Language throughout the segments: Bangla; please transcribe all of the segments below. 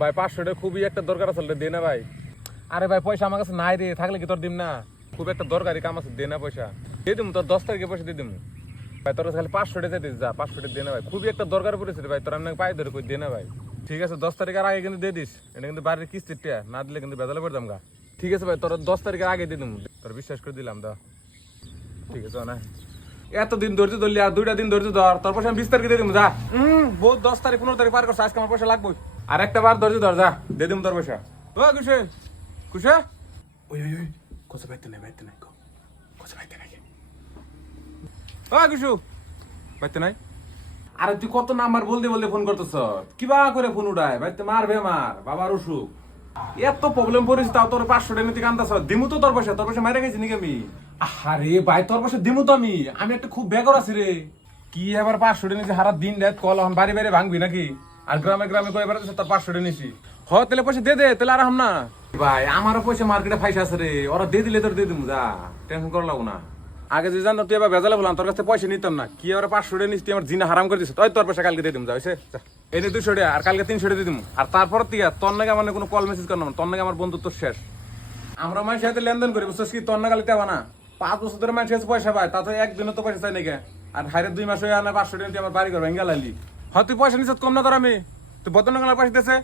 ভাই 500 টাকা খুবই একটা দরকার আছে, দে না ভাই। আরে ভাই পয়সা আমার কাছে নাই রে, থাকলে কি তোর দিম না? খুব একটা দরকারি কাম আছে, দে না পয়সা। দিয়ে দিম তোর 10 তারিখে পয়সা দিয়ে দিম ভাই। তোর খালি 500 টাকা দিস, যা 500 টাকা দে না ভাই, খুবই একটা দরকার পড়েছে ভাই, তোর আমি পাই ধরে কই দে না ভাই। ঠিক আছে 10 তারিখের আগে কিন্তু দিয়ে দিস, এটা কিন্তু বাড়ির কিস্তির টিয়া, না দিলে কিন্তু বেজালে পড়তাম গা। ঠিক আছে ভাই, তোর 10 তারিখের আগে দিয়ে দিম, তোর বিশ্বাস করে দিলাম দা। ঠিক আছে না, এতদিন ধৈর্য ধরলি আর 2টা দিন ধৈর্য ধর, তোর পয়সা আমি 20 তারিখে দিয়ে দিম যা। বহুত 10 তারিখ 15 তারিখ পার করছে, আজকে আমার পয়সা লাগবে। আর একটা বার ধৈর্য ধর, যা দিয়ে দিম তোর পয়সা। ও কুশে কুশে, ওই ওই ওই কোসা বাইতে নাই কোসা বাইতে নাই। ও কুশু বাইতে নাই। আরে তুই কত নাম্বার বলতে বলতে ফোন করতেছ, কিবা করে ফোন উঠায় বাইতে মারবে আমার বাবার অসুখ, এত প্রবলেম পড়িস তাও তোর 500 টাকা নিতে কান্দাছ। দিমু তো তোর পয়সা মাইরে গেছি নাকি আমি? আরে ভাই তোর পয়সা দিমু তো আমি একটা খুব বেগর আছি রে। কি এবার 500 টাকা নিছি, সারা দিন রাত কল এখন বাড়ি বাড়ি ভাঙবি নাকি? আর গ্রামে গ্রামে কয়ে বেড়াচ্ছিস তোর 500 টাকা নিছি। হ তাহলে পয়সা দে তাহলে আর না ভাই, আমারও পয়সা মার্কেটে ফাইসা আছে রে, ওরা দিয়ে দিলে তোর দিয়ে দিমু, যা টেনশন করা লাগবো না। আগে যে জানো তুই এবার বেজালে বললাম, তোর কাছে পয়সা নিতাম না, কি এবার 500 টাকা নিস, তুই আমার জিনা হারাম করে দিস। তোর পয়সা কালকে দিয়ে দিম, যা হয়েছে এই 200 টাকা, আর কালকে 300 টাকা দিয়ে দিম। আর তারপর তুই তোর নাকি আমার কোনো কল মেসেজ করলাম, তোর নাকি আমার বন্ধুত্ব শেষ। আমরা মানুষের সাথে লেনদেন করি বুঝছিস কি, তোর না গালিতে না 5 বছর ধরে মানুষের কাছে পয়সা পায়, তাতে একদিনও তো পয়সা চাই নাকি? আর হাইরে 2 মাস হয়ে আনা 500 টাকা আমার বাড়ি করবো এঙ্গালালি। হ্যাঁ তুই পয়সা নিচ্ছিস কম না তোর, আমি তুই বদনাগালার পয়সা দিয়েছে,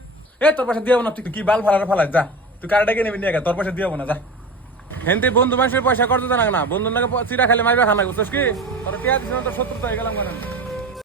তোর পয়সা দিয়ে না, তুই কি বাল ফালাই যা, তুই কার ডেকে নিবি নিয়ে তোর পয়সা দিয়ে না, যা। হেনতে বন্ধু মানুষের পয়সা করতে জানা না, বন্ধুর নাকি চিরা খালি মাইবা খানা বুঝছিস কি, তোর টিয়া দিস না, তোর 70 হয়ে গেলাম কেন।